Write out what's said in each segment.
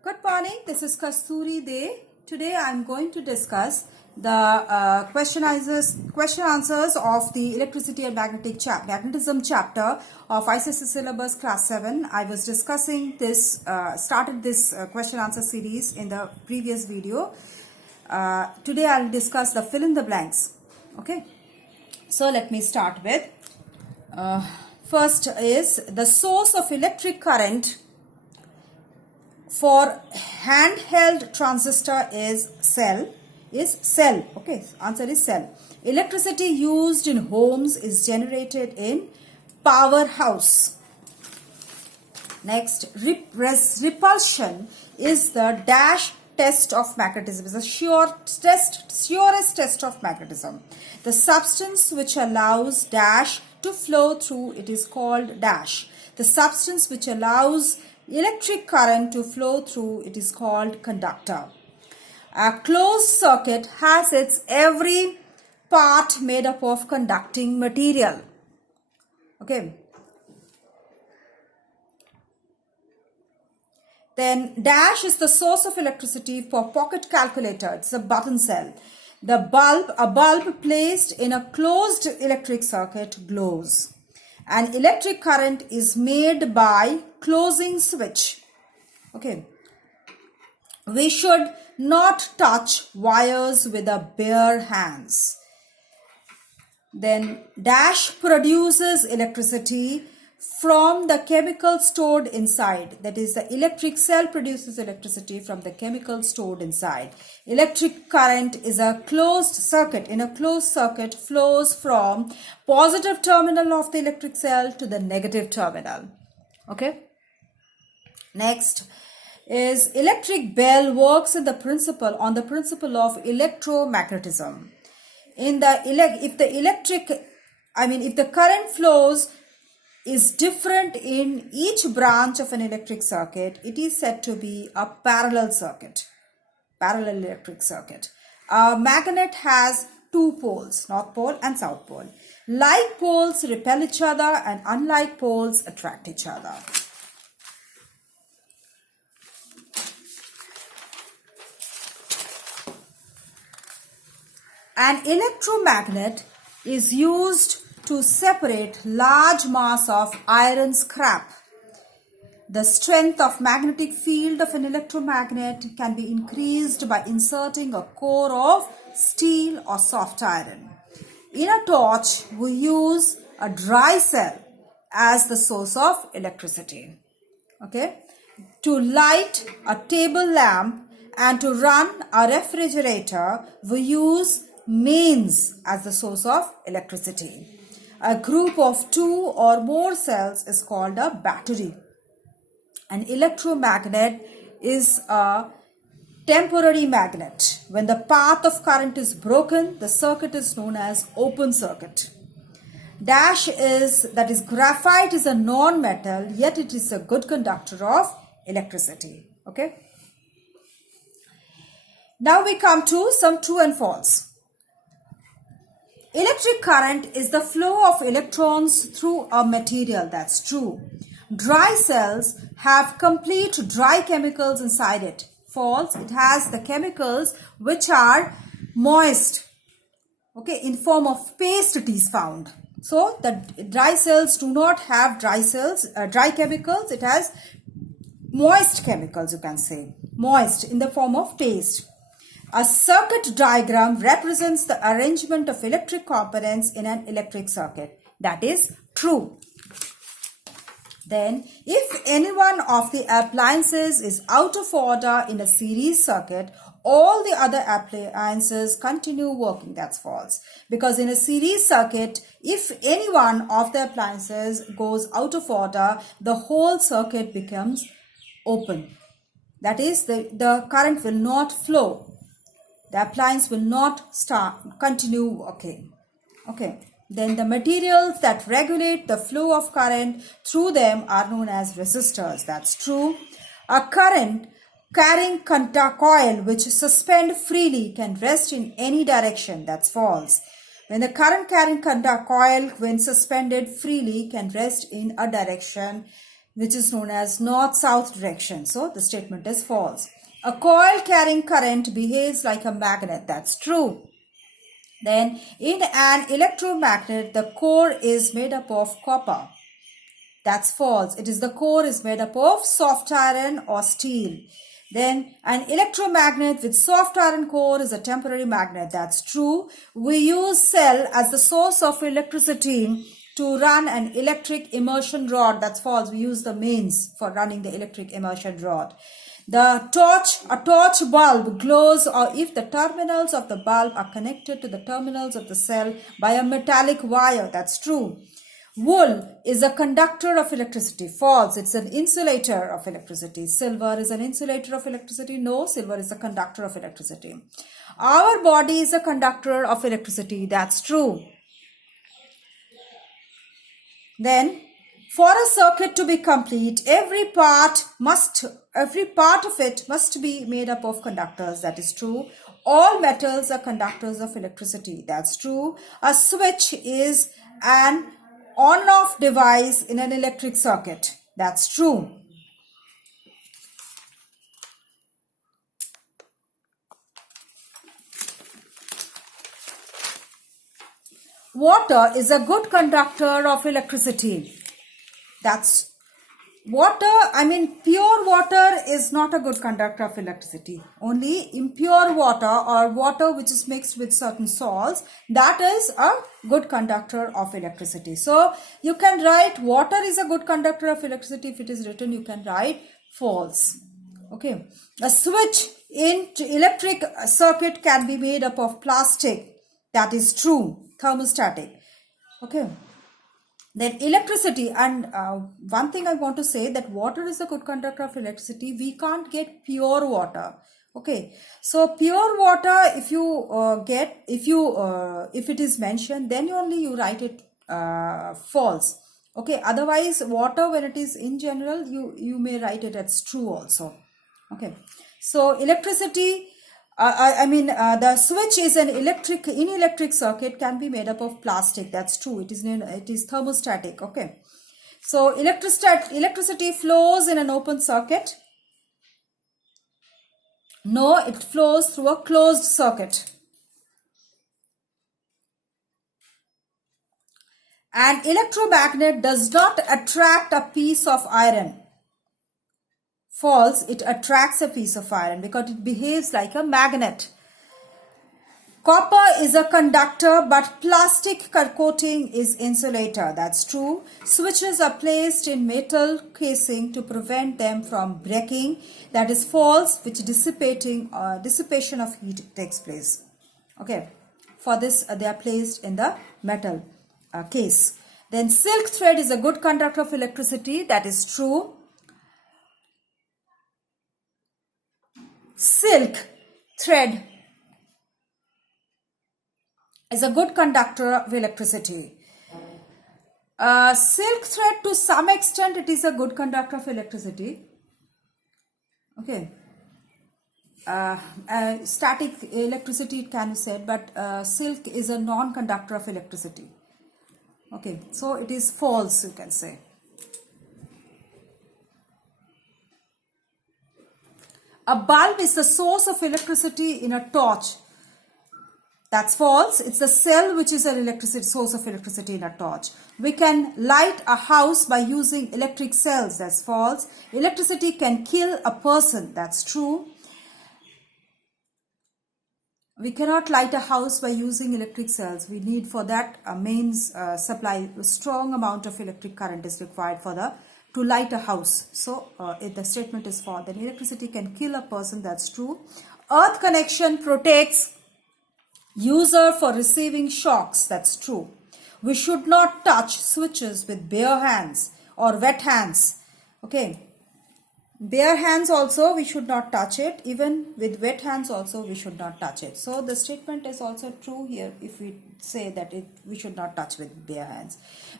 Good morning, this is Kasturi Day. Today I am going to discuss the question answers of the electricity and magnetism chapter of ICSE syllabus class 7. I was discussing this, started this question answer series in the previous video. Today I will discuss the fill in the blanks. Okay, so let me start with first is the source of electric current for handheld transistor is cell. Okay, answer is cell. Electricity used in homes is generated in powerhouse. Next, repulsion is the dash test of magnetism. Is the surest test of magnetism. The substance which allows dash to flow through it is called dash. The substance which allows electric current to flow through it is called conductor. A closed circuit has its every part made up of conducting material. Okay. Then dash is the source of electricity for pocket calculator. It's a button cell. A bulb placed in a closed electric circuit glows. An electric current is made by closing switch. Okay. We should not touch wires with our bare hands. Then dash produces electricity from the chemical stored inside. That is, the electric cell produces electricity from the chemical stored inside. Electric current is a closed circuit. In a closed circuit flows from positive terminal of the electric cell to the negative terminal. Okay. Next is electric bell works on the principle of electromagnetism. If the current flows is different in each branch of an electric circuit, it is said to be a parallel electric circuit. A magnet has two poles, north pole and south pole. Like poles repel each other and unlike poles attract each other. An electromagnet is used to separate large mass of iron scrap. The strength of magnetic field of an electromagnet can be increased by inserting a core of steel or soft iron. In a torch, we use a dry cell as the source of electricity. Okay? To light a table lamp and to run a refrigerator, we use mains as the source of electricity. A group of two or more cells is called a battery. An electromagnet is a temporary magnet. When the path of current is broken, the circuit is known as open circuit. Dash is, that is, graphite is a non-metal, yet it is a good conductor of electricity. Okay. Now we come to some true and false. Electric current is the flow of electrons through a material. That's true. Dry cells have complete dry chemicals inside it. False. It has the chemicals which are moist. Okay, in form of paste it is found. So the dry cells do not have dry chemicals. It has moist chemicals, you can say. Moist in the form of paste. A circuit diagram represents the arrangement of electric components in an electric circuit. That is true. Then, if any one of the appliances is out of order in a series circuit, all the other appliances continue working. That's false. Because in a series circuit, if any one of the appliances goes out of order, the whole circuit becomes open. That is, the current will not flow. The appliance will not continue working. Okay. Then the materials that regulate the flow of current through them are known as resistors. That's true. A current carrying coil which suspend freely can rest in any direction. That's false. When the current carrying coil when suspended freely can rest in a direction, which is known as north-south direction. So the statement is false. A coil carrying current behaves like a magnet. That's true. Then in an electromagnet, the core is made up of copper. That's false. It is the core is made up of soft iron or steel. Then an electromagnet with soft iron core is a temporary magnet. That's true. We use cell as the source of electricity to run an electric immersion rod. That's false. We use the mains for running the electric immersion rod. A torch bulb glows or if the terminals of the bulb are connected to the terminals of the cell by a metallic wire. That's true. Wool is a conductor of electricity. False. It's an insulator of electricity. Silver is an insulator of electricity. No, silver is a conductor of electricity. Our body is a conductor of electricity. That's true. Then, for a circuit to be complete, every part of it must be made up of conductors. That is true. All metals are conductors of electricity. That's true. A switch is an on-off device in an electric circuit. That's true. Water is a good conductor of electricity. That's pure water is not a good conductor of electricity. Only impure water or water which is mixed with certain salts, that is a good conductor of electricity. So you can write water is a good conductor of electricity. If it is written, you can write false. Okay. A switch in electric circuit can be made up of plastic. That is true. Thermostatic. Okay. Then electricity, and one thing I want to say that water is a good conductor of electricity. We can't get pure water. Okay, so pure water, if it is mentioned, then only you write it false. Okay, otherwise water, when it is in general, you may write it as true also. Okay, so electricity. The switch is an electric circuit can be made up of plastic. That's true. It is thermostatic. Okay. So electricity flows in an open circuit. No, it flows through a closed circuit. An electromagnet does not attract a piece of iron. False, it attracts a piece of iron because it behaves like a magnet. Copper is a conductor, but plastic coating is insulator. That's true. Switches are placed in metal casing to prevent them from breaking. That is false, which dissipation of heat takes place. Okay. For this, they are placed in the metal case. Then silk thread is a good conductor of electricity. That is true. Silk thread is a good conductor of electricity. Silk thread, to some extent, it is a good conductor of electricity. Okay. Static electricity, it can be said, but silk is a non-conductor of electricity. Okay, so it is false, you can say. A bulb is the source of electricity in a torch. That's false. It's the cell which is an source of electricity in a torch. We can light a house by using electric cells. That's false. Electricity can kill a person. That's true. We cannot light a house by using electric cells. We need for that a mains supply. A strong amount of electric current is required to light a house. So if the statement is false, then electricity can kill a person. That's true. Earth connection protects user for receiving shocks. That's true. We should not touch switches with bare hands or wet hands. Okay. Bare hands also we should not touch it. Even with wet hands also we should not touch it. So the statement is also true here if we say that we should not touch with bare hands.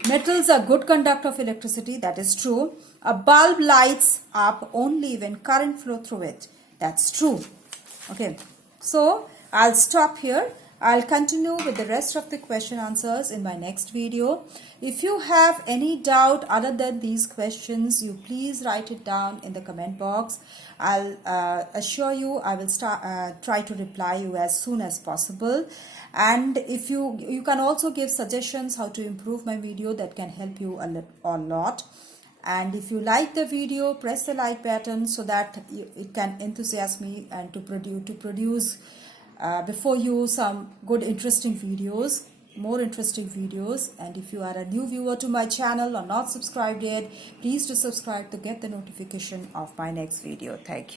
Metals are good conductor of electricity. That is true. A bulb lights up only when current flow through it. That's true. Okay. So I'll stop here. I'll continue with the rest of the question answers in my next video. If you have any doubt other than these questions, you please write it down in the comment box. I'll assure you I will try to reply you as soon as possible. And if you can also give suggestions how to improve my video, that can help you a lot. And if you like the video, press the like button so that it can enthusiasm me and to produce before you some good interesting videos, more interesting videos. And if you are a new viewer to my channel or not subscribed yet, please do subscribe to get the notification of my next video. Thank you.